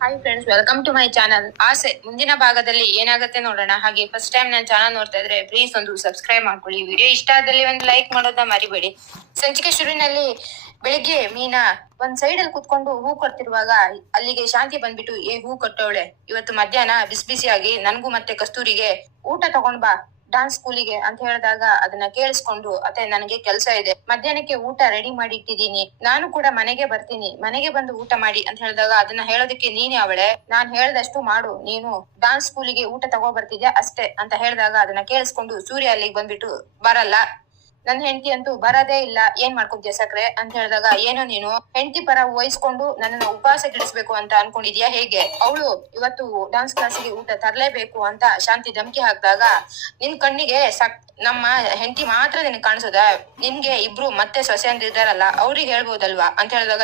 Hi friends, welcome to my channel. ಆಸೆ ಮುಂದಿನ ಭಾಗದಲ್ಲಿ ಏನಾಗುತ್ತೆ ನೋಡೋಣ. ಹಾಗೆ ಫಸ್ಟ್ ಟೈಮ್ ನನ್ನ ಚಾನಲ್ ನೋಡ್ತಾ ಇದ್ರೆ ಪ್ಲೀಸ್ ಒಂದು ಸಬ್ಸ್ಕ್ರೈಬ್ ಮಾಡ್ಕೊಳ್ಳಿ. ವಿಡಿಯೋ ಇಷ್ಟ ಆದಲ್ಲಿ ಒಂದು ಲೈಕ್ ಮಾಡೋದನ್ನ ಮರಿಬೇಡಿ. ಸಂಚಿಕೆ ಶುರುವಿನಲ್ಲಿ ಬೆಳಿಗ್ಗೆ ಮೀನಾ ಒಂದ್ ಸೈಡ್ ಅಲ್ಲಿ ಕುತ್ಕೊಂಡು ಹೂ ಕೊಡ್ತಿರುವಾಗ ಅಲ್ಲಿಗೆ ಶಾಂತಿ ಬಂದ್ಬಿಟ್ಟು, ಹೂ ಕಟ್ಟೋಳೆ, ಇವತ್ತು ಮಧ್ಯಾಹ್ನ ಬಿಸಿ ಬಿಸಿಯಾಗಿ ನನ್ಗೂ ಮತ್ತೆ ಕಸ್ತೂರಿಗೆ ಊಟ ತಗೊಂಡ್ ಬಾ ಡಾನ್ಸ್ ಸ್ಕೂಲಿಗೆ ಅಂತ ಹೇಳಿದಾಗ ಅದನ್ನ ಕೇಳಿಸ್ಕೊಂಡು, ಅತ್ತೆ ನನಗೆ ಕೆಲಸ ಇದೆ, ಮಧ್ಯಾಹ್ನಕ್ಕೆ ಊಟ ರೆಡಿ ಮಾಡಿ ಇಟ್ಟಿದ್ದೀನಿ, ನಾನು ಕೂಡ ಮನೆಗೆ ಬರ್ತೀನಿ, ಮನೆಗೆ ಬಂದು ಊಟ ಮಾಡಿ ಅಂತ ಹೇಳಿದಾಗ ಅದನ್ನ ಹೇಳೋದಕ್ಕೆ ನೀನೇ ಅವಳೆ, ನಾನ್ ಹೇಳ್ದಷ್ಟು ಮಾಡು, ನೀನು ಡಾನ್ಸ್ ಸ್ಕೂಲಿಗೆ ಊಟ ತಗೋ ಬರ್ತಿದ್ಯಾ ಅಷ್ಟೇ ಅಂತ ಹೇಳಿದಾಗ ಅದನ್ನ ಕೇಳಿಸ್ಕೊಂಡು ಸೂರ್ಯ ಅಲ್ಲಿಗೆ ಬಂದ್ಬಿಟ್ಟು, ಬರಲ್ಲ, ನನ್ ಹೆಂಡತಿ ಅಂತೂ ಬರದೇ ಇಲ್ಲ, ಏನ್ ಮಾಡ್ಕೊಂತೀಯ ಸಕ್ರೆ ಅಂತ ಹೇಳಿದಾಗ, ಏನೋ ನೀನು ಹೆಂಡತಿ ಪರ ವಹಿಸ್ಕೊಂಡು ನನ್ನನ್ನ ಉಪವಾಸ ಗಿಡಿಸ್ಬೇಕು ಅಂತ ಅನ್ಕೊಂಡಿದ್ಯಾ ಹೇಗೆ? ಅವಳು ಇವತ್ತು ಡಾನ್ಸ್ ಕ್ಲಾಸಿಗೆ ಊಟ ತರ್ಲೇಬೇಕು ಅಂತ ಶಾಂತಿ ಧಮಕಿ ಹಾಕಿದಾಗ, ನಿನ್ ಕಣ್ಣಿಗೆ ನಮ್ಮ ಹೆಂಡತಿ ಮಾತ್ರ ನಿನಗೆ ಕಾಣಿಸೋದ, ನಿನ್ಗೆ ಇಬ್ರು ಮತ್ತೆ ಸೊಸೆ ಅಂತ ಇದ್ದಾರಲ್ಲ ಅವ್ರಿಗೆ ಹೇಳ್ಬೋದಲ್ವಾ ಅಂತ ಹೇಳಿದಾಗ,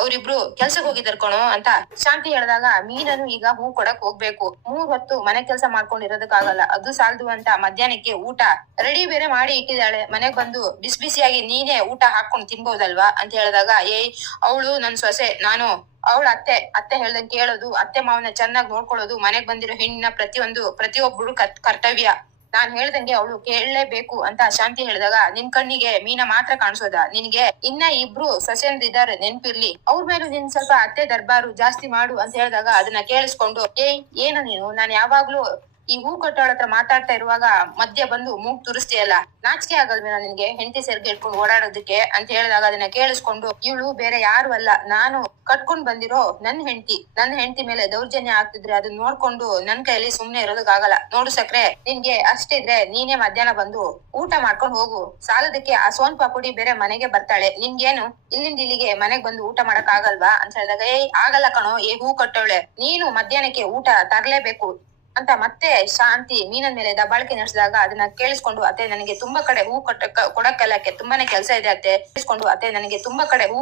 ಅವ್ರಿಬ್ರು ಕೆಲ್ಸಕ್ಕೆ ಹೋಗಿದಾರ್ ಕಣೋ ಅಂತ ಶಾಂತಿ ಹೇಳಿದಾಗ, ಮೀನನು ಈಗ ಹೂ ಕೊಡಕ್ ಹೋಗ್ಬೇಕು, 3 ಹೊತ್ತು ಮನೆ ಕೆಲಸ ಮಾಡ್ಕೊಂಡಿರೋದಕ್ಕಾಗಲ್ಲ, ಅದು ಸಾಲದು ಅಂತ ಮಧ್ಯಾಹ್ನಕ್ಕೆ ಊಟ ರೆಡಿ ಬೇರೆ ಮಾಡಿ ಇಟ್ಟಿದ್ದಾಳೆ, ಮನೆಗ್ ಬಂದು ಬಿಸಿ ಬಿಸಿಯಾಗಿ ನೀನೇ ಊಟ ಹಾಕೊಂಡು ತಿನ್ಬೋದಲ್ವಾ ಅಂತ ಹೇಳಿದಾಗ, ಅವಳು ನನ್ ಸೊಸೆ, ನಾನು ಅವಳ ಅತ್ತೆ ಹೇಳ್ದಂಗೆ ಕೇಳೋದು, ಅತ್ತೆ ಮಾವನ ಚೆನ್ನಾಗಿ ನೋಡ್ಕೊಳ್ಳೋದು ಮನೆಗ್ ಬಂದಿರೋ ಹೆಣ್ಣಿನ ಪ್ರತಿಯೊಬ್ಬರು ಕರ್ತವ್ಯ, ನಾನ್ ಹೇಳ್ದಂಗೆ ಅವಳು ಕೇಳಲೇಬೇಕು ಅಂತ ಶಾಂತಿ ಹೇಳಿದಾಗ, ನಿನ್ ಕಣ್ಣಿಗೆ ಮೀನಾ ಮಾತ್ರ ಕಾಣಿಸೋದ, ನಿನ್ಗೆ ಇನ್ನ ಇಬ್ರು ಸೊಸೆಂದಿದ್ದಾರೆ ನೆನ್ಪಿರ್ಲಿ, ಅವ್ರ ಮೇಲೂ ನಿನ್ ಸ್ವಲ್ಪ ಅತ್ತೆ ದರ್ಬಾರು ಜಾಸ್ತಿ ಮಾಡು ಅಂತ ಹೇಳಿದಾಗ ಅದನ್ನ ಕೇಳಿಸ್ಕೊಂಡು, ಏನು ನೀನು, ನಾನ್ ಯಾವಾಗ್ಲೂ ಈ ಹೂ ಕಟ್ಟೋಳ ಹತ್ರ ಮಾತಾಡ್ತಾ ಇರುವಾಗ ಮಧ್ಯ ಬಂದು ಮೂಗ್ ತುರಿಸ್ತೀಯಲ್ಲ, ನಾಚಿಕೆ ಆಗಲ್ವೇನ ನಿನ್ಗೆ ಹೆಂಡತಿ ಸೆರ್ಗೆ ಇಟ್ಕೊಂಡು ಓಡಾಡೋದಕ್ಕೆ ಅಂತ ಹೇಳಿದಾಗ ಅದನ್ನ ಕೇಳಿಸ್ಕೊಂಡು, ಇವಳು ಬೇರೆ ಯಾರು ಅಲ್ಲ, ನಾನು ಕಟ್ಕೊಂಡ್ ಬಂದಿರೋ ನನ್ ಹೆಂಡತಿ ಮೇಲೆ ದೌರ್ಜನ್ಯ ಆಗ್ತಿದ್ರೆ ಅದನ್ನ ನೋಡ್ಕೊಂಡು ನನ್ ಕೈಯಲ್ಲಿ ಸುಮ್ನೆ ಇರೋದಕ್ಕಾಗಲ್ಲ, ನೋಡು ಸಕ್ರೆ, ನಿನ್ಗೆ ಅಷ್ಟಿದ್ರೆ ನೀನೇ ಮಧ್ಯಾಹ್ನ ಬಂದು ಊಟ ಮಾಡ್ಕೊಂಡ್ ಹೋಗು, ಸಾಲದಕ್ಕೆ ಆ ಸೋನ್ ಪಾಪುಡಿ ಬೇರೆ ಮನೆಗೆ ಬರ್ತಾಳೆ, ನಿನ್ಗೇನು ಇಲ್ಲಿಂದ ಇಲ್ಲಿಗೆ ಮನೆಗ್ ಬಂದು ಊಟ ಮಾಡಕ್ ಆಗಲ್ವಾ ಅಂತ ಹೇಳಿದಾಗ, ಆಗಲ್ಲ ಕಣೋ, ಹೂ ಕಟ್ಟೋಳೆ, ನೀನು ಮಧ್ಯಾಹ್ನಕ್ಕೆ ಊಟ ತರ್ಲೇಬೇಕು ಅಂತ ಮತ್ತೆ ಶಾಂತಿ ಮೀನನ್ ಮೇಲೆ ದಬ್ಬಾಳಿಕೆ ನಡೆಸಿದಾಗ ಅದನ್ನ ಕೇಳಿಸ್ಕೊಂಡು, ಅತ್ತೆ ನನಗೆ ತುಂಬಾ ಕಡೆ ಹೂ ಕೊಡಕ್ಕೆಲ್ಲಕ್ಕೆ ತುಂಬಾನೇ ಕೆಲಸ ಇದೆ ಅತ್ತೆ, ಕೇಳಿಸ್ಕೊಂಡು, ಅತ್ತೆ ನನಗೆ ತುಂಬಾ ಕಡೆ ಹೂ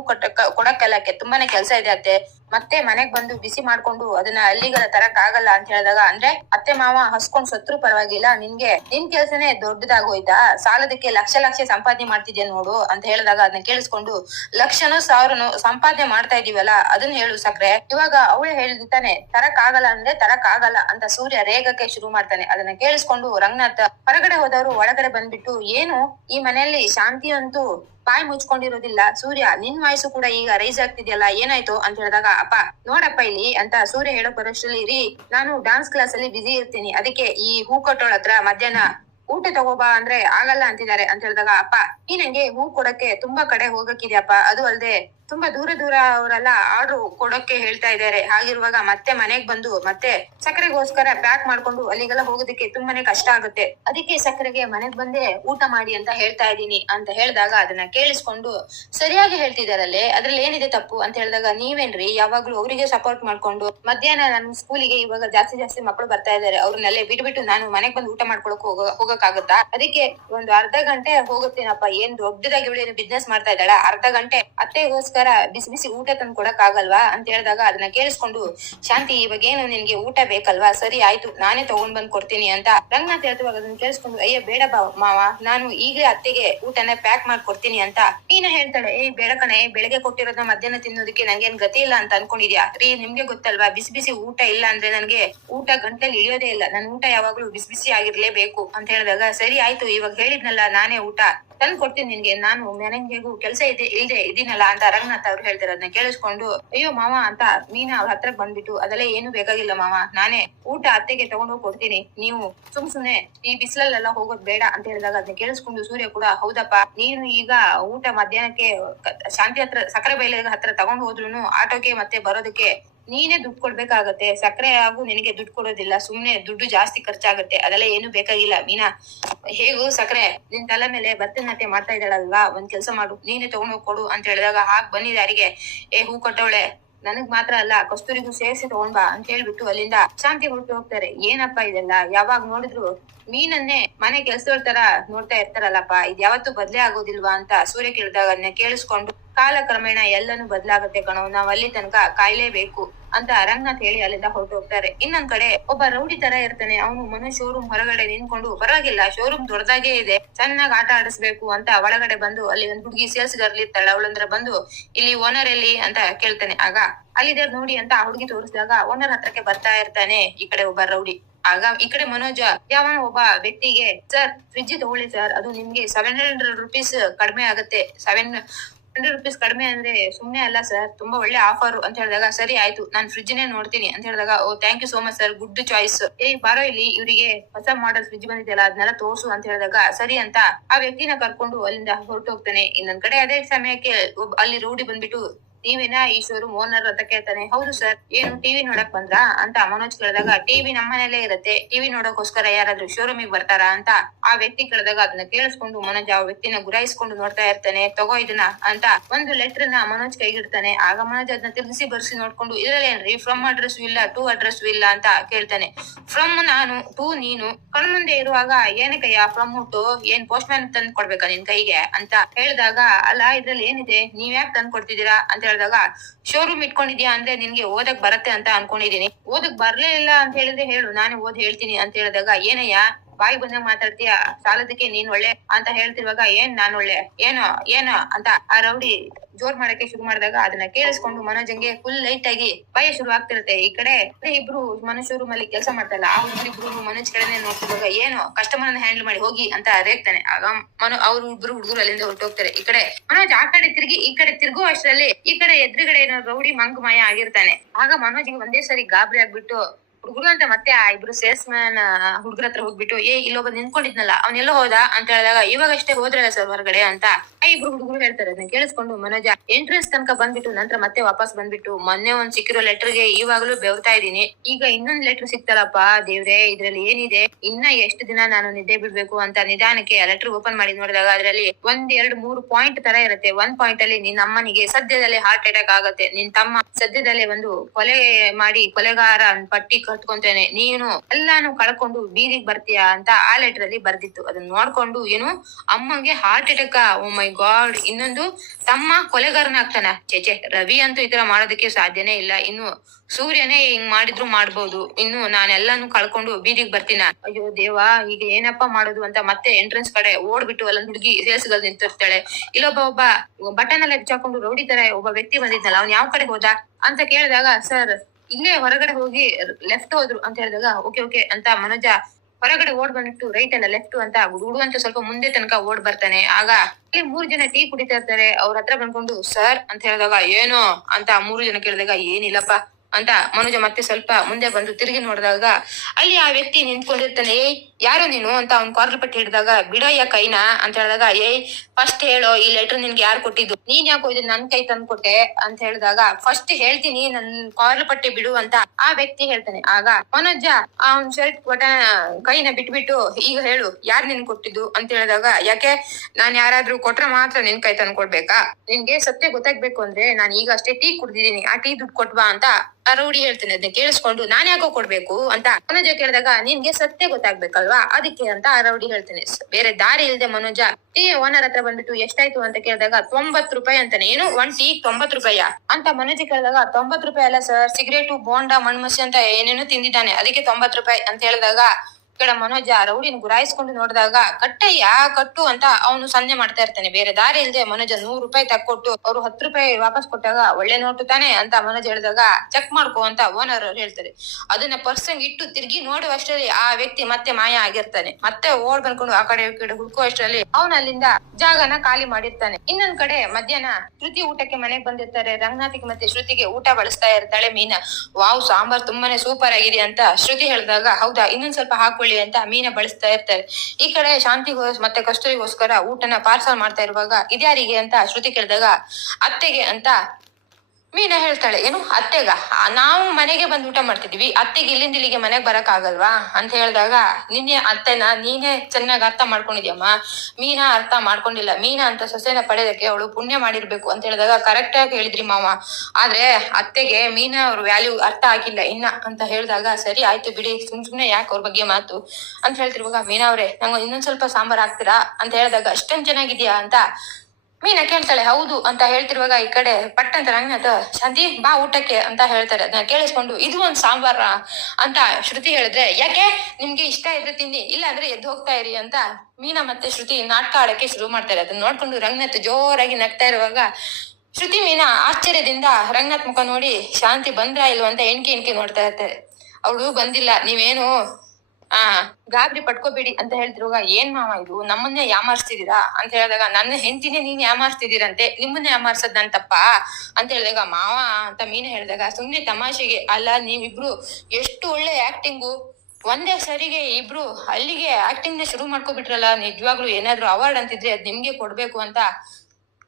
ಕೊಡಕ್ಕೆಲ್ಲಕ್ಕೆ ತುಂಬಾನೇ ಕೆಲಸ ಇದೆ ಅತ್ತೆ, ಮತ್ತೆ ಮನೆಗ್ ಬಂದು ಬಿಸಿ ಮಾಡ್ಕೊಂಡು ಅದನ್ನ ಹಳ್ಳಿಗಳ ತರಕ್ ಆಗಲ್ಲ ಅಂತ ಹೇಳಿದಾಗ, ಅಂದ್ರೆ ಅತ್ತೆ ಮಾವ ಹಸ್ಕೊಂಡ್ ಸತ್ರು ಪರವಾಗಿಲ್ಲ, ನಿನ್ ಕೆಲ್ಸನೇ ದೊಡ್ಡದಾಗೋಯ್ತಾ, ಸಾಲದಕ್ಕೆ ಲಕ್ಷ ಸಂಪಾದನೆ ಮಾಡ್ತಿದ್ಯಾ ನೋಡು ಅಂತ ಹೇಳಿದಾಗ ಅದನ್ನ ಕೇಳಿಸ್ಕೊಂಡು, ಲಕ್ಷನೋ ಸಾವಿರನೋ ಸಂಪಾದನೆ ಮಾಡ್ತಾ ಇದೀವಲ್ಲ ಅದನ್ನ ಹೇಳು ಸಕ್ರೆ, ಇವಾಗ ಅವಳೇ ಹೇಳಿದ್ ತಾನೆ ತರಕ್ ಆಗಲ್ಲ ಅಂದ್ರೆ ತರಕ್ ಆಗಲ್ಲ ಅಂತ ಸೂರ್ಯ ರೇಗಕ್ಕೆ ಶುರು ಮಾಡ್ತಾನೆ. ಅದನ್ನ ಕೇಳಿಸ್ಕೊಂಡು ರಂಗನಾಥ್ ಹೊರಗಡೆ ಹೋದವರು ಒಳಗಡೆ ಬಂದ್ಬಿಟ್ಟು, ಏನು ಈ ಮನೆಯಲ್ಲಿ ಶಾಂತಿ ಅಂತೂ ಬಾಯಿ ಮುಚ್ಕೊಂಡಿರೋದಿಲ್ಲ, ಸೂರ್ಯ ನಿನ್ ವಾಯ್ಸು ಕೂಡ ಈಗ ರೈಸ್ ಆಗ್ತಿದ್ಯಲ್ಲ, ಏನಾಯ್ತು ಅಂತ ಹೇಳಿದಾಗ, ಅಪ್ಪ ನೋಡಪ್ಪ ಇಲ್ಲಿ ಅಂತ ಸೂರ್ಯ ಹೇಳೋ ಬರೋಷ್ಟ್ರಲ್ಲಿ, ರೀ ನಾನು ಡಾನ್ಸ್ ಕ್ಲಾಸ್ ಅಲ್ಲಿ ಬಿಸಿ ಇರ್ತೀನಿ, ಅದಕ್ಕೆ ಈ ಹೂ ಕಟ್ಟೋಳ ಹತ್ರ ಮಧ್ಯಾಹ್ನ ಊಟ ತಗೋಬಾ ಅಂದ್ರೆ ಆಗಲ್ಲ ಅಂತಿದ್ದಾರೆ ಅಂತ ಹೇಳಿದಾಗ, ಅಪ್ಪ ಈ ನಂಗೆ ಹೂ ಕೊಡಕ್ಕೆ ತುಂಬಾ ಕಡೆ ಹೋಗಕ್ಕಿದ್ಯಪ್ಪ, ಅದು ಅಲ್ದೆ ತುಂಬಾ ದೂರ ಅವರೆಲ್ಲ ಆರ್ಡರ್ ಕೊಡೋಕೆ ಹೇಳ್ತಾ ಇದ್ದಾರೆ, ಹಾಗಿರುವಾಗ ಮತ್ತೆ ಮನೆಗ್ ಬಂದು ಮತ್ತೆ ಸಕ್ಕರೆಗೋಸ್ಕರ ಪ್ಯಾಕ್ ಮಾಡ್ಕೊಂಡು ಅಲ್ಲಿಗೆಲ್ಲ ಹೋಗೋದಕ್ಕೆ ತುಂಬಾನೇ ಕಷ್ಟ ಆಗುತ್ತೆ, ಅದಕ್ಕೆ ಸಕ್ಕರೆಗೆ ಮನೆಗ್ ಬಂದೇ ಊಟ ಮಾಡಿ ಅಂತ ಹೇಳ್ತಾ ಇದ್ದೀನಿ ಅಂತ ಹೇಳಿದಾಗ ಅದನ್ನ ಕೇಳಿಸ್ಕೊಂಡು, ಸರಿಯಾಗಿ ಹೇಳ್ತಿದಾರಲ್ಲೇ, ಅದ್ರಲ್ಲಿ ಏನಿದೆ ತಪ್ಪು ಅಂತ ಹೇಳಿದಾಗ, ನೀವೇನ್ರಿ ಯಾವಾಗ್ಲೂ ಅವರಿಗೆ ಸಪೋರ್ಟ್ ಮಾಡ್ಕೊಂಡು, ಮಧ್ಯಾಹ್ನ ನನ್ ಸ್ಕೂಲಿಗೆ ಇವಾಗ ಜಾಸ್ತಿ ಮಕ್ಕಳು ಬರ್ತಾ ಇದಾರೆ, ಅವ್ರನ್ನೆಲ್ಲ ಬಿಟ್ಬಿಟ್ಟು ನಾನು ಮನೆಗ್ ಬಂದು ಊಟ ಮಾಡ್ಕೊಳಕ್ ಹೋಗಕ್ಕಾಗುತ್ತಾ, ಅದಕ್ಕೆ ಒಂದು ಅರ್ಧ ಗಂಟೆ ಹೋಗುತ್ತೇನಪ್ಪ, ಏನ್ ದೊಡ್ಡದಾಗಿ ಇವಳು ಬಿಸ್ನೆಸ್ ಮಾಡ್ತಾ ಇದ್ದಾಳ, ಅರ್ಧ ಗಂಟೆ ಅತ್ತೆಗೋಸ್ಕರ ಬಿಸಿ ಬಿಸಿ ಊಟ ತಂದು ಕೊಡಕ್ ಆಗಲ್ವಾ ಅಂತ ಹೇಳಿದಾಗ ಅದನ್ನ ಕೇಳಿಸ್ಕೊಂಡು, ಶಾಂತಿ ಇವಾಗೇನು ನಿನ್ಗೆ ಊಟ ಬೇಕಲ್ವಾ, ಸರಿ ಆಯ್ತು ನಾನೇ ತಗೊಂಡ್ ಬಂದ್ ಕೊಡ್ತೀನಿ ಅಂತ ರಂಗನಾಥ್ ಹೇಳ್ತಿವಾಗ ಅದನ್ನ ಕೇಳಿಸ್ಕೊಂಡು, ಅಯ್ಯ ಬೇಡ ಮಾವ, ನಾನು ಈಗಲೇ ಅತ್ತೆಗೆ ಊಟನ ಪ್ಯಾಕ್ ಮಾಡ್ಕೊಡ್ತೀನಿ ಅಂತ ನೀನ ಹೇಳ್ತಾಳೆ, ಬೇಡ ಕಣೆ, ಬೆಳಗ್ಗೆ ಕೊಟ್ಟಿರೋದನ್ನ ಮಧ್ಯಾಹ್ನ ತಿನ್ನೋದಕ್ಕೆ ನಂಗೇನ್ ಗತಿ ಇಲ್ಲ ಅಂತ ಅನ್ಕೊಂಡಿದ್ಯಾ, ರೀ ನಿಮ್ಗೆ ಗೊತ್ತಲ್ವಾ ಬಿಸಿ ಬಿಸಿ ಊಟ ಇಲ್ಲ ಅಂದ್ರೆ ನನ್ಗೆ ಊಟ ಗಂಟಲ್ಲಿ ಇಳಿಯೋದೇ ಇಲ್ಲ, ನನ್ ಊಟ ಯಾವಾಗ್ಲೂ ಬಿಸಿ ಬಿಸಿ ಆಗಿರ್ಲೇಬೇಕು ಅಂತ ಹೇಳಿದಾಗ, ಸರಿ ಆಯ್ತು ಇವಾಗ ಹೇಳಿದ್ನಲ್ಲ ನಾನೇ ಊಟ ತಂದ್ ಕೊಡ್ತೀನಿ ನಿನ್ಗೆ, ನಾನು ಮನೆಗೆ ಹೇಗೂ ಕೆಲಸ ಇಲ್ದೆ ಇದೀನಲ್ಲ ಅಂತ ರಂಗನಾಥ್ ಅವ್ರು ಹೇಳ್ತಾರೆ. ಅದನ್ನ ಕೇಳಿಸ್ಕೊಂಡು, ಅಯ್ಯೋ ಮಾವ ಅಂತ ಮೀನಾ ಅವ್ರ ಹತ್ರ ಬಂದ್ಬಿಟ್ಟು, ಅದೆಲ್ಲ ಏನು ಬೇಕಾಗಿಲ್ಲ ಮಾವ, ನಾನೇ ಊಟ ಅತ್ತೆಗೆ ತಗೊಂಡೋಗಿ ಕೊಡ್ತೀನಿ, ನೀವು ಸುಮ್ನೆ ಈ ಬಿಸಿಲಲ್ಲೆಲ್ಲ ಹೋಗೋದ್ ಬೇಡ ಅಂತ ಹೇಳಿದಾಗ ಅದನ್ನ ಕೇಳಿಸ್ಕೊಂಡು ಸೂರ್ಯ ಕೂಡ, ಹೌದಪ್ಪ ನೀನು ಈಗ ಊಟ ಮಧ್ಯಾಹ್ನಕ್ಕೆ ಶಾಂತಿ ಹತ್ರ ಸಕ್ಕರೆ ಬೈಲೆ ಹತ್ರ ತಗೊಂಡ್ ಹೋದ್ರುನು ಆಟೋಗೆ ಮತ್ತೆ ಬರೋದಕ್ಕೆ ನೀನೇ ದುಡ್ಡು ಕೊಡ್ಬೇಕಾಗತ್ತೆ, ಸಕ್ಕರೆ ಹಾಗೂ ನಿನಗೆ ದುಡ್ಡು ಕೊಡೋದಿಲ್ಲ, ಸುಮ್ನೆ ದುಡ್ಡು ಜಾಸ್ತಿ ಖರ್ಚಾಗತ್ತೆ, ಅದೆಲ್ಲ ಏನು ಬೇಕಾಗಿಲ್ಲ ಮೀನಾ, ಹೇಗೂ ಸಕ್ಕರೆ ನಿನ್ ತಲೆ ಮೇಲೆ ಭರತನಾಟ್ಯ ಮಾಡ್ತಾ ಇದ್ದಾಳಲ್ವಾ, ಒಂದ್ ಕೆಲ್ಸ ಮಾಡು, ನೀನೇ ತಗೊಂಡೋಗ್ ಕೊಡು ಅಂತ ಹೇಳಿದಾಗ, ಹಾಗ್ ಬಂದಿದ್ದಾರಿಗೆ, ಹೂ ಕೊಟ್ಟವಳೆ, ನನಗ್ ಮಾತ್ರ ಅಲ್ಲ ಕಸ್ತೂರಿಗೂ ಸೇರಿಸಿ ತಗೊಂಡ್ ಬಾ ಅಂತ ಹೇಳ್ಬಿಟ್ಟು ಅಲ್ಲಿಂದ ಶಾಂತಿ ಹೊರಟು ಹೋಗ್ತಾರೆ. ಏನಪ್ಪಾ ಇದೆಲ್ಲ, ಯಾವಾಗ ನೋಡಿದ್ರು ಮೀನನ್ನೇ ಮನೆ ಕೆಲ್ಸದವ್ರ ತರ ನೋಡ್ತಾ ಇರ್ತಾರಲ್ಲಪ್ಪ, ಇದ್ ಯಾವತ್ತೂ ಬದ್ಲೇ ಆಗೋದಿಲ್ವಾ ಅಂತ ಸೂರ್ಯ ಕೇಳಿದಾಗ ಅದನ್ನ ಕೇಳಿಸ್ಕೊಂಡು, ಕಾಲ ಕ್ರಮೇಣ ಎಲ್ಲಾನು ಬದ್ಲಾಗತ್ತೆ ಕಣೋ, ನಾವ್ ಅಲ್ಲಿ ತನಕ ಕಾಯ್ಲೇಬೇಕು ಅಂತ ರಂಗನಾಥ್ ಹೇಳಿ ಅಲ್ಲಿಂದ ಹೊರಟು ಹೋಗ್ತಾರೆ. ಇನ್ನೊಂದ್ ಕಡೆ ಒಬ್ಬ ರೌಡಿ ತರ ಇರ್ತಾನೆ, ಅವನು ಮನು ಶೋರೂಮ್ ಹೊರಗಡೆ ನಿಂತ್ಕೊಂಡು, ಪರವಾಗಿಲ್ಲ ಶೋರೂಮ್ ದೊಡ್ಡದಾಗೇ ಇದೆ, ಚೆನ್ನಾಗ್ ಆಟ ಆಡಿಸ್ಬೇಕು ಅಂತ ಒಳಗಡೆ ಬಂದು ಅಲ್ಲಿ ಒಂದ್ ಹುಡುಗಿ ಸೇಲ್ಸ್ ಗರ್ಲ್ ಇರ್ತಾಳೆ, ಅವಳಂದ್ರೆ ಬಂದು, ಇಲ್ಲಿ ಓನರ್ ಎಲ್ಲಿ ಅಂತ ಕೇಳ್ತಾನೆ. ಆಗ ಅಲ್ಲಿದ್ದಾರೆ ನೋಡಿ ಅಂತ ಆ ಹುಡುಗಿ ತೋರಿಸಿದಾಗ ಓನರ್ ಹತ್ರಕ್ಕೆ ಬರ್ತಾ ಇರ್ತಾನೆ ಈ ಕಡೆ ಒಬ್ಬ ರೌಡಿ. ಆಗ ಈ ಕಡೆ ಮನೋಜ ಯಾವ ಒಬ್ಬ ವ್ಯಕ್ತಿಗೆ ಸರ್ ಫ್ರಿಡ್ಜ್ ತಗೊಳ್ಳಿ ಸರ್, ಅದು ನಿಮ್ಗೆ 700 rupees ಕಡಿಮೆ ಆಗುತ್ತೆ. 700 rupees ಕಡಿಮೆ ಅಂದ್ರೆ ಸುಮ್ನೆ ಅಲ್ಲ ಸರ್, ತುಂಬಾ ಒಳ್ಳೆ ಆಫರ್ ಅಂತ ಹೇಳಿದಾಗ ಸರಿ ಆಯ್ತು ನಾನು ಫ್ರಿಡ್ಜ್ ನೇ ನೋಡ್ತೀನಿ ಅಂತ ಹೇಳಿದಾಗ oh thank you so much sir, good choice. ಬಾರೋ ಇಲ್ಲಿ ಇವರಿಗೆ ಹೊಸ ಮಾಡೆಲ್ ಫ್ರಿಡ್ಜ್ ಬಂದಿದೆಯಲ್ಲ ಅದನ್ನೆಲ್ಲ ತೋರ್ಸು ಅಂತ ಹೇಳಿದಾಗ ಸರಿ ಅಂತ ಆ ವ್ಯಕ್ತಿನ ಕರ್ಕೊಂಡು ಅಲ್ಲಿಂದ ಹೊರಟು ಹೋಗ್ತಾನೆ. ಇನ್ನೊಂದ್ ಕಡೆ ಅದೇ ಸಮಯಕ್ಕೆ ಅಲ್ಲಿ ರೌಡಿ ಬಂದ್ಬಿಟ್ಟು ಟಿವಿನ ಈ ಶೋರೂಮ್ ಓನರ್ ಅಂತ ಕೇಳ್ತಾನೆ. ಹೌದು ಸರ್, ಏನು ಟಿವಿ ನೋಡಕ್ ಬಂದ್ರಾ ಅಂತ ಮನೋಜ್ ಕೇಳಿದಾಗ ಟಿವಿ ನಮ್ಮನೇಲೆ ಇರುತ್ತೆ, ಟಿವಿ ನೋಡೋಕೋಸ್ಕರ ಯಾರಾದ್ರೂ ಶೋರೂಮಿಗೆ ಬರ್ತಾರಾ ಅಂತ ಆ ವ್ಯಕ್ತಿ ಕೇಳಿದಾಗ ಅದನ್ನ ಕೇಳಿಸ್ಕೊಂಡು ಮನೋಜ್ ಆ ವ್ಯಕ್ತಿನ ಗುರಾಯಿಸ್ಕೊಂಡು ನೋಡ್ತಾ ಇರ್ತಾನೆ. ತಗೋ ಇದನ್ನ ಅಂತ ಒಂದು ಲೆಟರ್ ನ ಮನೋಜ್ ಕೈಗಿಡ್ತಾನೆ. ಆಗ ಮನೋಜ್ ಅದನ್ನ ತಿರ್ಗಿಸಿ ಬರ್ಸಿ ನೋಡ್ಕೊಂಡು ಇದ್ರಲ್ಲಿ ಏನ್ರಿ ಫ್ರಮ್ ಅಡ್ರೆಸ್ ಇಲ್ಲ ಟು ಅಡ್ರೆಸ್ ಇಲ್ಲ ಅಂತ ಕೇಳ್ತಾನೆ. ಫ್ರಮ್ ನಾನು, ಟು ನೀನು, ಕಣ್ಮುಂದೆ ಇರುವಾಗ ಏನಕ್ಕಯ್ಯ ಫ್ರಮ್ ಟು ಏನ್ ಪೋಸ್ಟ್ ಮ್ಯಾನ್ ತಂದ್ ಕೊಡ್ಬೇಕಾ ನಿನ್ ಕೈಗೆ ಅಂತ ಹೇಳಿದಾಗ ಅಲ್ಲ ಇದ್ರಲ್ಲಿ ಏನಿದೆ, ನೀವ್ ಯಾಕೆ ತಂದ್ ಕೊಡ್ತಿದ್ದೀರಾ ಅಂತ ಹೇಳಿದಾಗ ಶೋರೂಮ್ ಇಟ್ಕೊಂಡಿದ್ಯಾ ಅಂದ್ರೆ ನಿನ್ಗೆ ಓದಕ್ ಬರತ್ತೆ ಅಂತ ಅನ್ಕೊಂಡಿದೀನಿ, ಓದಕ್ ಬರ್ಲೇ ಇಲ್ಲ ಅಂತ ಹೇಳಿದ್ರೆ ಹೇಳು ನಾನೇ ಓದ್ ಹೇಳ್ತೀನಿ ಅಂತ ಹೇಳಿದಾಗ ಏನಯ್ಯ ಬಾಯಿ ಬಂದಾಗ ಮಾತಾಡ್ತೀಯ, ಸಾಲದಕ್ಕೆ ನೀನ್ ಒಳ್ಳೆ ಅಂತ ಹೇಳ್ತಿರುವಾಗ ಏನ್ ನಾನ್ ಒಳ್ಳೆ ಏನು ಅಂತ ಆ ರೌಡಿ ಜೋರ್ ಮಾಡಕ್ಕೆ ಶುರು ಮಾಡಿದಾಗ ಅದನ್ನ ಕೇಳಿಸ್ಕೊಂಡು ಮನೋಜಂಗೆ ಫುಲ್ ಲೈಟ್ ಆಗಿ ಭಯ ಶುರು ಆಗ್ತಿರುತ್ತೆ. ಈ ಕಡೆ ಇಬ್ರು ಮನೋಜ್ ಶೋರೂಮ್ ಅಲ್ಲಿ ಕೆಲಸ ಮಾಡ್ತಾರಲ್ಲ ಆ ಹುಡುಗರಿಬ್ರು ಮನೋಜ್ ಕಡೆನೆ ನೋಡ್ತಿರುವಾಗ ಏನು ಕಸ್ಟಮರ್ ಹ್ಯಾಂಡಲ್ ಮಾಡಿ ಹೋಗಿ ಅಂತ ರೇಗ್ತಾನೆ. ಆಗ ಅವ್ರು ಇಬ್ರು ಹುಡುಗರು ಅಲ್ಲಿಂದ ಹೊರಟೋಗ್ತಾರೆ. ಈ ಕಡೆ ಮನೋಜ್ ಆ ಕಡೆ ತಿರುಗಿ ಈ ಕಡೆ ತಿರುಗೋ ಅಷ್ಟರಲ್ಲಿ ಈ ಕಡೆ ಎದುರುಗಡೆ ಏನೋ ರೌಡಿ ಮಂಗಮಯ ಆಗಿರ್ತಾನೆ. ಆಗ ಮನೋಜ್ಗೆ ಒಂದೇ ಸರಿ ಗಾಬರಿ ಆಗ್ಬಿಟ್ಟು ಹುಡುಗರು ಅಂತ ಮತ್ತೆ ಆ ಇಬ್ರು ಸೇಲ್ಸ್ ಮ್ಯಾನ್ ಹುಡುಗರ ಹತ್ರ ಹೋಗ್ಬಿಟ್ಟು ಇಲ್ಲೊಬ್ಬ ನಿಂತ್ಕೊಂಡಿದ್ನಲ್ಲ ಅವ್ನೆಲ್ಲ ಹೋದ ಅಂತ ಹೇಳಿದಾಗ ಇವಾಗ ಅಷ್ಟೇ ಹೋದ್ರಲ್ಲ ಸರ್ ಹೊರಗಡೆ ಅಂತ ಇಬ್ರು ಹುಡುಗರು ಹೇಳ್ತಾರೆ. ಅದನ್ನ ಕೇಳಿಸ್ಕೊಂಡು ಮನೋಜ ಎಂಟ್ರೆನ್ಸ್ ತನಕ ಬಂದ್ಬಿಟ್ಟು ನಂತರ ಮತ್ತೆ ವಾಪಸ್ ಬಂದ್ಬಿಟ್ಟು ಮೊನ್ನೆ ಒಂದ್ ಸಿಕ್ಕಿರೋ ಲೆಟರ್ಗೆ ಇವಾಗ್ಲೂ ಬೆವ್ತಾ ಇದೀನಿ, ಈಗ ಇನ್ನೊಂದ್ ಲೆಟರ್ ಸಿಕ್ತಲ್ಲಪ್ಪ ದೇವ್ರೆ ಇದ್ರಲ್ಲಿ ಏನಿದೆ, ಇನ್ನ ಎಷ್ಟು ದಿನ ನಾನು ನಿದ್ದೆ ಬಿಡ್ಬೇಕು ಅಂತ ನಿಧಾನಕ್ಕೆ ಆ ಲೆಟರ್ ಓಪನ್ ಮಾಡಿ ನೋಡಿದಾಗ ಅದ್ರಲ್ಲಿ 1, 2, 3 ಪಾಯಿಂಟ್ ತರ ಇರುತ್ತೆ. 1 ಪಾಯಿಂಟ್ ಅಲ್ಲಿ ನಿನ್ನ ಅಮ್ಮನಿಗೆ ಸದ್ಯದಲ್ಲೇ ಹಾರ್ಟ್ ಅಟ್ಯಾಕ್ ಆಗತ್ತೆ, ನಿನ್ ತಮ್ಮ ಸದ್ಯದಲ್ಲೇ ಒಂದು ಕೊಲೆ ಮಾಡಿ ಕೊಲೆಗಾರ ಪಟ್ಟಿ ಕಟ್ಕೊಂತೇನೆ, ನೀನು ಎಲ್ಲಾನು ಕಳ್ಕೊಂಡು ಬೀದಿಗೆ ಬರ್ತೀಯಾ ಅಂತ ಆ ಲೆಟರ್ ಅಲ್ಲಿ ಬರ್ದಿತ್ತು. ಅದನ್ನ ನೋಡ್ಕೊಂಡು ಏನು ಅಮ್ಮಂಗೆ ಹಾರ್ಟ್ ಅಟ್ಯಾಕ್, ಓ ಮೈ ಗಾಡ್, ಇನ್ನೊಂದು ತಮ್ಮ ಕೊಲೆಗಾರನ ಆಗ್ತಾನ, ಚೇಚೆ ರವಿ ಅಂತೂ ಈ ತರ ಮಾಡೋದಕ್ಕೆ ಸಾಧ್ಯನೇ ಇಲ್ಲ, ಇನ್ನು ಸೂರ್ಯನೇ ಹಿಂಗ್ ಮಾಡಿದ್ರು ಮಾಡ್ಬೋದು, ಇನ್ನು ನಾನೆಲ್ಲಾನು ಕಳ್ಕೊಂಡು ಬೀದಿಗೆ ಬರ್ತೀನ, ಅಯ್ಯೋ ದೇವಾ ಈಗ ಏನಪ್ಪಾ ಮಾಡೋದು ಅಂತ ಮತ್ತೆ ಎಂಟ್ರೆನ್ಸ್ ಕಡೆ ಓಡ್ಬಿಟ್ಟು ಅಲ್ಲೊಂದ್ ಹುಡುಗಿ ಸೇಲ್ಸ್ಗಳು ನಿಂತಿರ್ತಾಳೆ. ಒಬ್ಬ ಬಟನ್ ಎಲ್ಲ ಹೆಚ್ಚಾಕೊಂಡು ರೌಡಿ ತರ ಒಬ್ಬ ವ್ಯಕ್ತಿ ಬಂದಿದ್ನಲ್ಲ ಅವ್ನ್ ಯಾವ ಕಡೆ ಹೋದ ಅಂತ ಕೇಳಿದಾಗ ಸರ್ ಇಲ್ಲೇ ಹೊರಗಡೆ ಹೋಗಿ ಲೆಫ್ಟ್ ಹೋದ್ರು ಅಂತ ಹೇಳಿದಾಗ ಓಕೆ ಅಂತ ಮನೋಜ ಹೊರಗಡೆ ಓಡ್ ಬಂದ್ಬಿಟ್ಟು ರೈಟ್ ಅಲ್ಲ ಲೆಫ್ಟ್ ಅಂತ ಹುಡುಗ ಅಂತ ಸ್ವಲ್ಪ ಮುಂದೆ ತನಕ ಓಡ್ ಬರ್ತಾನೆ. ಆಗ ಇಲ್ಲಿ 3 ಜನ ಟೀ ಕುಡಿತಾ ಇರ್ತಾರೆ. ಅವ್ರ ಹತ್ರ ಬಂದ್ಕೊಂಡು ಸರ್ ಅಂತ ಹೇಳಿದಾಗ ಏನು ಅಂತ 3 ಜನ ಕೇಳಿದಾಗ ಏನಿಲ್ಲಪ್ಪ ಅಂತ ಮನೋಜ ಮತ್ತೆ ಸ್ವಲ್ಪ ಮುಂದೆ ಬಂದು ತಿರುಗಿ ನೋಡಿದಾಗ ಅಲ್ಲಿ ಆ ವ್ಯಕ್ತಿ ನಿಂತ್ಕೊಂಡಿರ್ತಾನೆ. ಯಾರು ನೀನು ಅಂತ ಅವ್ನ್ ಕಾರ್ಲ್ ಪಟ್ಟಿ ಹಿಡಿದಾಗ ಬಿಡೋಯ್ಯ ಕೈನಾ ಅಂತ ಹೇಳಿದಾಗ ಫಸ್ಟ್ ಹೇಳೋ ಈ ಲೆಟರ್ ನಿನ್ಗೆ ಯಾರು ಕೊಟ್ಟಿದ್ದು, ನೀನ್ ಯಾಕೋ ಇದನ್ನ ನನ್ ಕೈ ತಂದ್ಕೊಟ್ಟೆ ಅಂತ ಹೇಳಿದಾಗ ಫಸ್ಟ್ ಹೇಳ್ತೀನಿ ನನ್ ಕಾರ್ಲ್ ಪಟ್ಟಿ ಬಿಡು ಅಂತ ಆ ವ್ಯಕ್ತಿ ಹೇಳ್ತಾನೆ. ಆಗ ಮನೋಜ ಅವ್ನ್ ಶರ್ಟ್ ಕೈನ ಬಿಟ್ಬಿಟ್ಟು ಈಗ ಹೇಳು ಯಾರ್ ನಿನ್ ಕೊಟ್ಟಿದ್ದು ಅಂತ ಹೇಳಿದಾಗ ಯಾಕೆ ನಾನ್ ಯಾರಾದ್ರೂ ಕೊಟ್ರೆ ಮಾತ್ರ ನಿನ್ ಕೈ ತಂದ್ಕೊಡ್ಬೇಕಾ, ನಿನ್ಗೆ ಸತ್ಯ ಗೊತ್ತಾಗ್ಬೇಕು ಅಂದ್ರೆ ನಾನ್ ಈಗ ಅಷ್ಟೇ ಟೀ ಕುಡ್ದಿದೀನಿ, ಆ ಟೀ ದುಡ್ಡು ಕೊಟ್ವಾ ಅಂತ ಆ ರೌಡಿ ಹೇಳ್ತಾನೆ. ಅದನ್ನ ಕೇಳಿಸ್ಕೊಂಡು ನಾನ್ ಯಾಕೋ ಕೊಡ್ಬೇಕು ಅಂತ ಮನೋಜ ಕೇಳಿದಾಗ ನಿನ್ಗೆ ಸತ್ಯ ಗೊತ್ತಾಗ್ಬೇಕಲ್ವಾ ಅದಕ್ಕೆ ಅಂತ ಆ ರೌಡಿ ಹೇಳ್ತಾನೆ. ಬೇರೆ ದಾರಿ ಇಲ್ದೆ ಮನೋಜ ಟೀ ಓನರ್ ಹತ್ರ ಬಂದ್ಬಿಟ್ಟು ಎಷ್ಟಾಯ್ತು ಅಂತ ಕೇಳಿದಾಗ 90 ರೂಪಾಯಿ ಅಂತಾನೆ. ಏನು 1 ಟೀ 90 ರೂಪಾಯಿ ಅಂತ ಮನೋಜ ಕೇಳಿದಾಗ 90 ರೂಪಾಯಿ ಅಲ್ಲ ಸರ್, ಸಿಗರೇಟು ಬೋಂಡಾ ಮಣ್ಮಸಿ ಅಂತ ಏನೇನೋ ತಿಂದಿದ್ದಾನೆ ಅದಕ್ಕೆ 90 ರೂಪಾಯಿ ಅಂತ ಹೇಳಿದಾಗ ಕಡೆ ಮನೋಜ ರೌಡಿನ ಗುರಾಯಿಸ್ಕೊಂಡು ನೋಡಿದಾಗ ಕಟ್ಟು ಅಂತ ಅವನು ಸಂಜೆ ಮಾಡ್ತಾ ಇರ್ತಾನೆ. ಬೇರೆ ದಾರಿ ಇಲ್ದೆ ಮನೋಜ 100 ರೂಪಾಯಿ ತಕ್ಕೊಟ್ಟು ಅವ್ರು 10 ರೂಪಾಯಿ ವಾಪಸ್ ಕೊಟ್ಟಾಗ ಒಳ್ಳೆ ನೋಟು ತಾನೆ ಅಂತ ಮನೋಜ ಹೇಳಿದಾಗ ಚೆಕ್ ಮಾಡ್ಕೋ ಅಂತ ಓನರ್ ಅವ್ರು ಹೇಳ್ತಾರೆ. ಅದನ್ನ ಪರ್ಸಂಗ್ ಇಟ್ಟು ತಿರ್ಗಿ ನೋಡುವ ಅಷ್ಟರಲ್ಲಿ ಆ ವ್ಯಕ್ತಿ ಮತ್ತೆ ಮಾಯ ಆಗಿರ್ತಾನೆ. ಮತ್ತೆ ಓಡ್ ಬಂದ್ಕೊಂಡು ಆ ಕಡೆ ಹುಡುಕೋ ಅಷ್ಟರಲ್ಲಿ ಅವನ ಅಲ್ಲಿಂದ ಜಾಗನ ಖಾಲಿ ಮಾಡಿರ್ತಾನೆ. ಇನ್ನೊಂದ್ ಕಡೆ ಮಧ್ಯಾಹ್ನ ಶ್ರುತಿ ಊಟಕ್ಕೆ ಮನೆಗೆ ಬಂದಿರ್ತಾರೆ. ರಂಗನಾಥಿಗೆ ಮತ್ತೆ ಶ್ರುತಿಗೆ ಊಟ ಬಳಸ್ತಾ ಇರ್ತಾಳೆ ಮೀನಾ. ವಾವ್ ಸಾಂಬಾರ್ ತುಂಬಾನೇ ಸೂಪರ್ ಆಗಿದೆ ಅಂತ ಶ್ರುತಿ ಹೇಳಿದಾಗ ಹೌದಾ ಇನ್ನೊಂದ್ ಸ್ವಲ್ಪ ಹಾಕೊಳ್ಳಿ ಅಂತ ಮೀನ ಬಳಸ್ತಾ ಇರ್ತಾರೆ. ಈ ಕಡೆ ಶಾಂತಿಗೋ ಮತ್ತೆ ಕಸ್ತೂರಿಗೋಸ್ಕರ ಊಟನ ಪಾರ್ಸಲ್ ಮಾಡ್ತಾ ಇರುವಾಗ ಇದ್ಯಾರಿಗೆ ಅಂತ ಶ್ರುತಿ ಕೇಳಿದಾಗ ಅತ್ತೆಗೆ ಅಂತ ಮೀನಾ ಹೇಳ್ತಾಳೆ. ಏನು ಅತ್ತೆಗ, ನಾವು ಮನೆಗೆ ಬಂದು ಊಟ ಮಾಡ್ತಿದ್ವಿ, ಅತ್ತೆಗೆ ಇಲ್ಲಿಂದ ಇಲ್ಲಿಗೆ ಮನೆಗ್ ಬರಕ್ ಆಗಲ್ವಾ ಅಂತ ಹೇಳಿದಾಗ ನಿನ್ನೆ ಅತ್ತೆನ ನೀನೇ ಚೆನ್ನಾಗಿ ಅರ್ಥ ಮಾಡ್ಕೊಂಡಿದ್ಯಮ್ಮ, ಮೀನಾ ಅರ್ಥ ಮಾಡ್ಕೊಂಡಿಲ್ಲ, ಮೀನಾ ಅಂತ ಸೊಸೆನ ಪಡೆದಕ್ಕೆ ಅವಳು ಪುಣ್ಯ ಮಾಡಿರ್ಬೇಕು ಅಂತ ಹೇಳಿದಾಗ ಕರೆಕ್ಟ್ ಆಗಿ ಹೇಳಿದ್ರಿ ಮಾವ, ಆದ್ರೆ ಅತ್ತೆಗೆ ಮೀನಾ ಅವ್ರ ವ್ಯಾಲ್ಯೂ ಅರ್ಥ ಆಗಿಲ್ಲ ಇನ್ನ ಅಂತ ಹೇಳಿದಾಗ ಸರಿ ಆಯ್ತು ಬಿಡಿ ಸುಮ್ನೆ ಯಾಕೆ ಅವ್ರ ಬಗ್ಗೆ ಮಾತು ಅಂತ ಹೇಳ್ತಿರುವಾಗ ಮೀನಾ ಅವ್ರೆ ನಂಗೆ ಇನ್ನೊಂದ್ ಸ್ವಲ್ಪ ಸಾಂಬಾರ್ ಹಾಕ್ತೀರಾ ಅಂತ ಹೇಳಿದಾಗ ಅಷ್ಟೊಂದ್ ಚೆನ್ನಾಗಿದ್ಯಾ ಅಂತ ಮೀನಾ ಕೇಳ್ತಾಳೆ. ಹೌದು ಅಂತ ಹೇಳ್ತಿರುವಾಗ ಈ ಕಡೆ ಪಟ್ಟಂತ ರಂಗನಾಥ ಶಾಂತಿ ಬಾ ಊಟಕ್ಕೆ ಅಂತ ಹೇಳ್ತಾರೆ. ಅದನ್ನ ಕೇಳಿಸ್ಕೊಂಡು ಇದು ಒಂದ್ ಸಾಂಬಾರ ಅಂತ ಶ್ರುತಿ ಹೇಳಿದ್ರೆ ಯಾಕೆ ನಿಮ್ಗೆ ಇಷ್ಟ ಇದ್ರೆ ತಿಂಡಿ, ಇಲ್ಲ ಅಂದ್ರೆ ಎದ್ದು ಹೋಗ್ತಾ ಇರಿ ಅಂತ ಮೀನಾ ಮತ್ತೆ ಶ್ರುತಿ ನಾಟಕ ಆಡಕ್ಕೆ ಶುರು ಮಾಡ್ತಾರೆ. ಅದನ್ನ ನೋಡ್ಕೊಂಡು ರಂಗನಾಥ್ ಜೋರಾಗಿ ನಗ್ತಾ ಇರುವಾಗ ಶ್ರುತಿ ಮೀನಾ ಆಶ್ಚರ್ಯದಿಂದ ರಂಗನಾಥ್ ಮುಖ ನೋಡಿ ಶಾಂತಿ ಬಂದ್ರಾ ಇಲ್ವ ಅಂತ ಎಣ್ಕಿ ನೋಡ್ತಾ ಇರ್ತಾರೆ. ಅವಳು ಬಂದಿಲ್ಲ, ನೀವೇನು ಗಾಬರಿ ಪಟ್ಕೋಬೇಡಿ ಅಂತ ಹೇಳ್ತಿರುವಾಗ, ಏನ್ ಮಾವ ಇದು ನಮ್ಮನ್ನೇ ಯಾಮಾರಿಸ್ತಿದೀರಾ ಅಂತ ಹೇಳಿದಾಗ, ನನ್ನ ಹೆಂಡತಿನೇ ನೀನ್ ಯಾಮಾರಿಸ್ತಿದೀರಂತೆ, ನಿಮ್ಮನ್ನೇ ಯಾಮಾರ್ಸದ್ ನನ್ ತಪ್ಪಾ ಅಂತ ಹೇಳಿದಾಗ, ಮಾವ ಅಂತ ಮೀನ ಹೇಳಿದಾಗ, ಸುಮ್ನೆ ತಮಾಷೆಗೆ ಅಲ್ಲ, ನೀವಿಬ್ರು ಎಷ್ಟು ಒಳ್ಳೆ ಆಕ್ಟಿಂಗು, ಒಂದೇ ಸರಿಗೆ ಇಬ್ರು ಅಲ್ಲಿಗೆ ಆಕ್ಟಿಂಗ್ ನ ಶುರು ಮಾಡ್ಕೊಬಿಟ್ರಲ್ಲ, ನಿಜವಾಗ್ಲು ಏನಾದ್ರು ಅವಾರ್ಡ್ ಅಂತಿದ್ರೆ ಅದ್ ನಿಮ್ಗೆ ಕೊಡ್ಬೇಕು ಅಂತ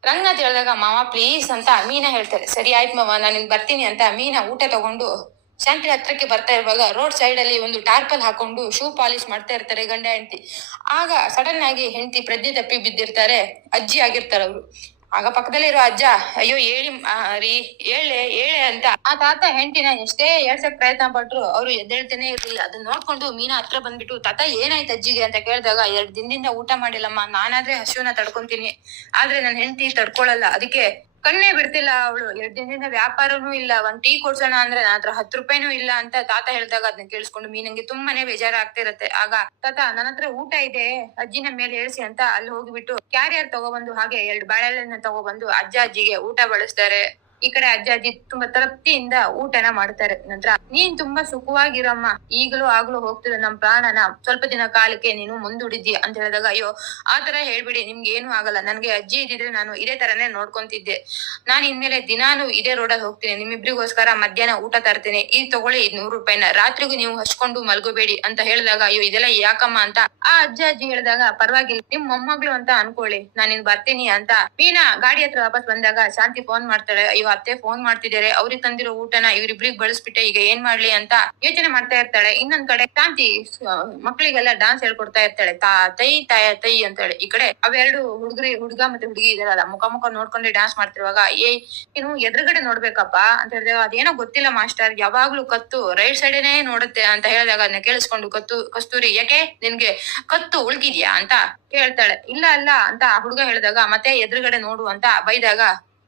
ರಂಗನಾಥ್ ಹೇಳಿದಾಗ, ಮಾವ ಪ್ಲೀಸ್ ಅಂತ ಮೀನಾ ಹೇಳ್ತಾರೆ. ಸರಿ ಆಯ್ತು ಮಾವ, ನಾನು ಬರ್ತೀನಿ ಅಂತ ಮೀನಾ ಊಟ ತಗೊಂಡು ಶಾಂತಿ ಹತ್ರಕ್ಕೆ ಬರ್ತಾ ಇರುವಾಗ ರೋಡ್ ಸೈಡ್ ಅಲ್ಲಿ ಒಂದು ಟಾರ್ಪಲ್ ಹಾಕೊಂಡು ಶೂ ಪಾಲಿಶ್ ಮಾಡ್ತಾ ಇರ್ತಾರೆ ಗಂಡ ಹೆಂಡತಿ. ಆಗ ಸಡನ್ ಆಗಿ ಹೆಂಡತಿ ಪ್ರಜ್ಞೆ ತಪ್ಪಿ ಬಿದ್ದಿರ್ತಾರೆ, ಅಜ್ಜಿ ಆಗಿರ್ತಾರೆ ಅವ್ರು. ಆಗ ಪಕ್ಕದಲ್ಲಿರೋ ಅಜ್ಜ, ಅಯ್ಯೋ ಹೇಳಿ ರೀ, ಹೇಳೆ ಅಂತ ಆ ತಾತ ಹೆಂಡತಿನ ಎಷ್ಟೇ ಹೇಳ್ಸಕ್ ಪ್ರಯತ್ನ ಪಟ್ರು ಅವ್ರು ಎದ್ದೇಳ್ತಾನೆ ಇರ್ಲಿಲ್ಲ. ಅದನ್ನ ನೋಡ್ಕೊಂಡು ಮೀನಾ ಹತ್ರ ಬಂದ್ಬಿಟ್ಟು, ತಾತ ಏನಾಯ್ತು ಅಜ್ಜಿಗೆ ಅಂತ ಕೇಳಿದಾಗ, 2 ದಿನದಿಂದ ಊಟ ಮಾಡಿಲ್ಲಮ್ಮ, ನಾನಾದ್ರೆ ಹಸುವನ್ನ ತಡ್ಕೊಂತೀನಿ, ಆದ್ರೆ ನನ್ ಹೆಂಡತಿ ತಡ್ಕೊಳಲ್ಲ, ಅದಕ್ಕೆ ಕಣ್ಣೇ ಬಿಡ್ತಿಲ್ಲ ಅವಳು. 2 ದಿನದಿಂದ ವ್ಯಾಪಾರನೂ ಇಲ್ಲ, ಒಂದ್ ಟೀ ಕೊಡ್ಸೋಣ ಅಂದ್ರೆ ನನ್ನ ಹತ್ರ 10 ರೂಪಾಯಿನೂ ಇಲ್ಲ ಅಂತ ತಾತ ಹೇಳಿದಾಗ ಅದನ್ನ ಕೇಳಿಸ್ಕೊಂಡು ಮೀನಂಗೆ ತುಂಬಾನೇ ಬೇಜಾರಾಗ್ತಿರತ್ತೆ. ಆಗ ತಾತ, ನನ್ನ ಹತ್ರ ಊಟ ಇದೆ, ಅಜ್ಜಿನ ಮೇಲೆ ಹೇಳ್ಸಿ ಅಂತ ಅಲ್ಲಿ ಹೋಗ್ಬಿಟ್ಟು ಕ್ಯಾರಿಯರ್ ತಗೊಬಂದು ಹಾಗೆ 2 ಬಾಳೆಹಣ್ಣನ್ನ ತಗೊಬಂದು ಅಜ್ಜಿಗೆ ಊಟ ಬಡಿಸ್ತಾರೆ. ಈ ಕಡೆ ಅಜ್ಜಿ ತುಂಬಾ ತೃಪ್ತಿಯಿಂದ ಊಟನ ಮಾಡ್ತಾರೆ. ನಂತರ, ನೀನ್ ತುಂಬಾ ಸುಖವಾಗಿರಮ್ಮ, ಈಗಲೂ ಆಗ್ಲೂ ಹೋಗ್ತಿರೋ ನಮ್ ಪ್ರಾಣನ ಸ್ವಲ್ಪ ದಿನ ಕಾಲಕ್ಕೆ ನೀನು ಮುಂದೂಡಿದ್ಯಾ ಅಂತ ಹೇಳಿದಾಗ, ಅಯ್ಯೋ ಆತರ ಹೇಳ್ಬಿಡಿ, ನಿಮ್ಗೆ ಏನು ಆಗಲ್ಲ, ನನ್ಗೆ ಅಜ್ಜಿ ಇದ್ದಿದ್ರೆ ನಾನು ಇದೇ ತರನೇ ನೋಡ್ಕೊಂತಿದ್ದೆ, ನಾನ್ ಇನ್ಮೇಲೆ ದಿನಾನು ಇದೇ ರೋಡಲ್ಲಿ ಹೋಗ್ತೀನಿ, ನಿಮ್ಮಿಬ್ರಿಗೋಸ್ಕರ ಮಧ್ಯಾಹ್ನ ಊಟ ತರ್ತೀನಿ, ಈ ತಗೊಳ್ಳಿ 100 ರೂಪಾಯಿನ, ರಾತ್ರಿಗೂ ನೀವು ಹಚ್ಕೊಂಡು ಮಲ್ಗೋಬೇಡಿ ಅಂತ ಹೇಳಿದಾಗ, ಅಯ್ಯೋ ಇದೆಲ್ಲ ಯಾಕಮ್ಮ ಅಂತ ಆ ಅಜ್ಜಿ ಹೇಳಿದಾಗ, ಪರವಾಗಿಲ್ಲ ನಿಮ್ ಮೊಮ್ಮಗಳು ಅಂತ ಅನ್ಕೊಳ್ಳಿ, ನಾನಿನ್ ಬರ್ತೀನಿ ಅಂತ ಮೀನಾ ಗಾಡಿ ಹತ್ರ ವಾಪಸ್ ಬಂದಾಗ ಶಾಂತಿ ಫೋನ್ ಮಾಡ್ತಾಳೆ. ಅಯ್ಯೋ ಅತ್ತೆ ಫೋನ್ ಮಾಡ್ತಿದ್ದಾರೆ, ಅವ್ರಿಗೆ ತಂದಿರೋ ಊಟನ ಇವ್ರಿಬ್ರಿಗೆ ಬಳಸ್ಬಿಟ್ಟೆ, ಈಗ ಏನ್ ಮಾಡ್ಲಿ ಅಂತ ಯೋಚನೆ ಮಾಡ್ತಾ ಇರ್ತಾಳೆ. ಇನ್ನೊಂದ್ ಕಡೆ ಶಾಂತಿ ಮಕ್ಳಿಗೆಲ್ಲ ಡಾನ್ಸ್ ಹೇಳ್ಕೊಡ್ತಾ ಇರ್ತಾಳೆ, ತೈ ತೈ ಅಂತೇಳಿ. ಈ ಕಡೆ ಅವೆರಡು ಹುಡುಗ ಮತ್ತೆ ಹುಡುಗಿ ಇದಾರಲ್ಲ, ಮುಖ ನೋಡ್ಕೊಂಡೆ ಡಾನ್ಸ್ ಮಾಡ್ತಿರುವಾಗ, ನೀನು ಎದುರುಗಡೆ ನೋಡ್ಬೇಕಪ್ಪ ಅಂತ ಹೇಳಿದಾಗ, ಅದೇನೋ ಗೊತ್ತಿಲ್ಲ ಮಾಸ್ಟರ್, ಯಾವಾಗ್ಲೂ ಕತ್ತು ರೈಟ್ ಸೈಡೇನೆ ನೋಡುತ್ತೆ ಅಂತ ಹೇಳಿದಾಗ ಅದನ್ನ ಕೇಳಿಸ್ಕೊಂಡು ಕಸ್ತೂರಿ, ಯಾಕೆ ನಿನ್ಗೆ ಕತ್ತು ಉಳ್ಕಿದ್ಯಾ ಅಂತ ಕೇಳ್ತಾಳೆ. ಇಲ್ಲ ಅಲ್ಲ ಅಂತ ಆ ಹುಡುಗ ಹೇಳಿದಾಗ, ಮತ್ತೆ ಎದುರುಗಡೆ ನೋಡು ಅಂತ ಬೈದಾಗ,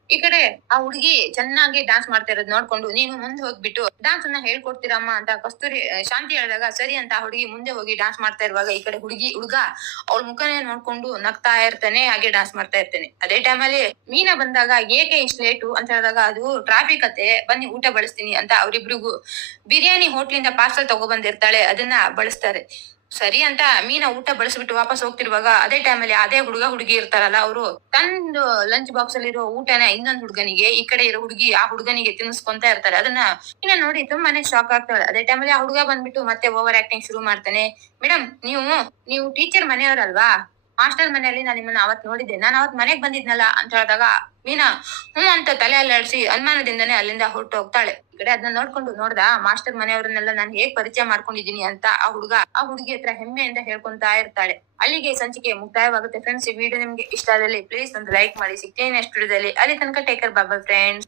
ಈ ಕಡೆ ಆ ಹುಡುಗಿ ಚೆನ್ನಾಗಿ ಡಾನ್ಸ್ ಮಾಡ್ತಾ ಇರೋದ್ ನೋಡ್ಕೊಂಡು, ನೀನು ಮುಂದೆ ಹೋಗ್ಬಿಟ್ಟು ಡಾನ್ಸ್ ಅನ್ನ ಹೇಳ್ಕೊಡ್ತೀರಮ್ಮ ಅಂತ ಕಸ್ತೂರಿ ಶಾಂತಿ ಹೇಳಿದಾಗ, ಸರಿ ಅಂತ ಆ ಹುಡುಗಿ ಮುಂದೆ ಹೋಗಿ ಡಾನ್ಸ್ ಮಾಡ್ತಾ ಇರುವಾಗ, ಈ ಕಡೆ ಹುಡುಗ ಅವಳ ಮುಖನೇ ನೋಡ್ಕೊಂಡು ನಗ್ತಾ ಇರ್ತಾನೆ, ಹಾಗೆ ಡಾನ್ಸ್ ಮಾಡ್ತಾ ಇರ್ತಾನೆ. ಅದೇ ಟೈಮಲ್ಲಿ ಮೀನಾ ಬಂದಾಗ, ಏಕೆ ಇಷ್ಟು ಲೇಟು ಅಂತ ಹೇಳಿದಾಗ, ಅದು ಟ್ರಾಫಿಕ್ ಅತ್ತೆ, ಬನ್ನಿ ಊಟ ಬಳಸ್ತೀನಿ ಅಂತ ಅವ್ರಿಬ್ರಿಗೂ ಬಿರಿಯಾನಿ ಹೋಟ್ಲಿಂದ ಪಾರ್ಸಲ್ ತಗೊಬಂದಿರ್ತಾಳೆ, ಅದನ್ನ ಬಳಸ್ತಾರೆ. ಸರಿ ಅಂತ ಮೀನಾ ಊಟ ಬಳಸ್ಬಿಟ್ಟು ವಾಪಸ್ ಹೋಗ್ತಿರುವಾಗ, ಅದೇ ಟೈಮಲ್ಲಿ ಅದೇ ಹುಡುಗಿ ಇರ್ತಾರಲ್ಲ, ಅವರು ತಂದು ಲಂಚ್ ಬಾಕ್ಸ್ ಅಲ್ಲಿ ಇರೋ ಊಟನ ಇನ್ನೊಂದ್ ಹುಡುಗನಿಗೆ, ಈ ಕಡೆ ಇರೋ ಹುಡುಗಿ ಆ ಹುಡುಗನಿಗೆ ತಿನ್ನಿಸ್ಕೊಂತ ಇರ್ತಾರೆ. ಅದನ್ನ ಇನ್ನ ನೋಡಿ ತುಂಬಾನೇ ಶಾಕ್ ಆಗ್ತಾಳೆ. ಅದೇ ಟೈಮಲ್ಲಿ ಆ ಹುಡುಗ ಬಂದ್ಬಿಟ್ಟು ಮತ್ತೆ ಓವರ್ ಆಕ್ಟಿಂಗ್ ಶುರು ಮಾಡ್ತಾನೆ. ಮೇಡಮ್, ನೀವು ಟೀಚರ್ ಮನೆಯವರಲ್ವಾ, ಮಾಸ್ಟರ್ ಮನೆಯಲ್ಲಿ ನಾನು ನಿಮ್ಮನ್ನ ಅವತ್ ನೋಡಿದ್ದೆ, ನಾನು ಅವತ್ ಮನೆಗ್ ಬಂದಿದ್ನಲ್ಲ ಅಂತ ಹೇಳಿದಾಗ ಮೀನಾ ಅಂತ ತಲೆ ಅಲ್ಲಾಡ್ಸಿ ಅನುಮಾನದಿಂದನೇ ಅಲ್ಲಿಂದ ಹೊರಟು ಹೋಗ್ತಾಳೆ. ಈ ಕಡೆ ಅದನ್ನ ನೋಡ್ಕೊಂಡು, ನೋಡ್ದ ಮಾಸ್ಟರ್ ಮನೆಯವ್ರನ್ನೆಲ್ಲ ನಾನು ಹೇಗ್ ಪರಿಚಯ ಮಾಡ್ಕೊಂಡಿದೀನಿ ಅಂತ ಆ ಹುಡುಗಿ ಹತ್ರ ಹೆಮ್ಮೆಯಿಂದ ಹೇಳ್ಕೊಂತಾ ಇರ್ತಾಳೆ. ಅಲ್ಲಿಗೆ ಸಂಚಿಕೆ ಮುಕ್ತಾಯವಾಗುತ್ತೆ ಫ್ರೆಂಡ್ಸ್. ಈ ವಿಡಿಯೋ ನಿಮ್ಗೆ ಇಷ್ಟ ಆದಲ್ಲಿ ಪ್ಲೀಸ್ ಒಂದು ಲೈಕ್ ಮಾಡಿ. ಸಿಗ್ತೀನಿ ನೆಕ್ಸ್ಟ್ ವಿಡಿಯೋದಲ್ಲಿ. ಅಲ್ಲಿ ತನಕ ಟೇಕ್ ಕೇರ್, ಬಾಯ್ ಫ್ರೆಂಡ್ಸ್.